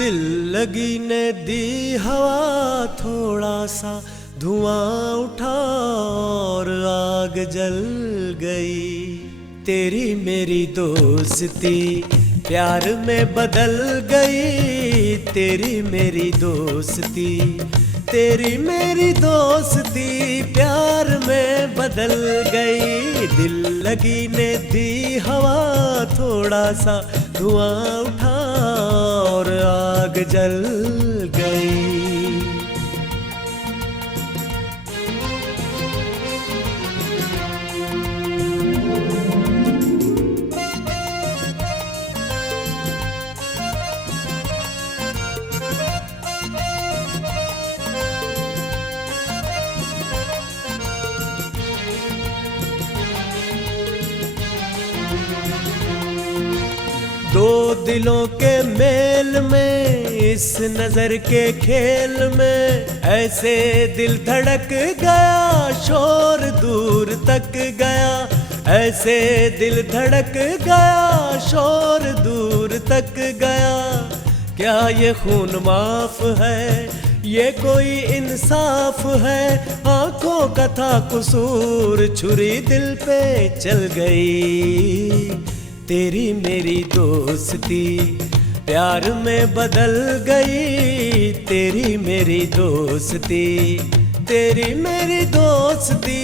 दिल लगी ने दी हवा, थोड़ा सा धुआं उठा और आग जल गई। तेरी मेरी दोस्ती प्यार में बदल गई। तेरी मेरी दोस्ती, तेरी मेरी दोस्ती प्यार में बदल गई। दिल लगी ने दी हवा, थोड़ा सा धुआं उठा और आग जल गई। दो दिलों के मेल में, इस नजर के खेल में, ऐसे दिल धड़क गया, शोर दूर तक गया। ऐसे दिल धड़क गया, शोर दूर तक गया। क्या ये खून माफ है, ये कोई इंसाफ है? आंखों का था कसूर, छुरी दिल पे चल गई। तेरी मेरी दोस्ती प्यार में बदल गई। तेरी मेरी दोस्ती, तेरी मेरी दोस्ती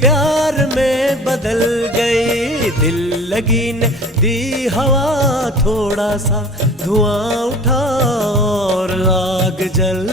प्यार में बदल गई। दिल लगी ने दी हवा, थोड़ा सा धुआं उठा और आग जल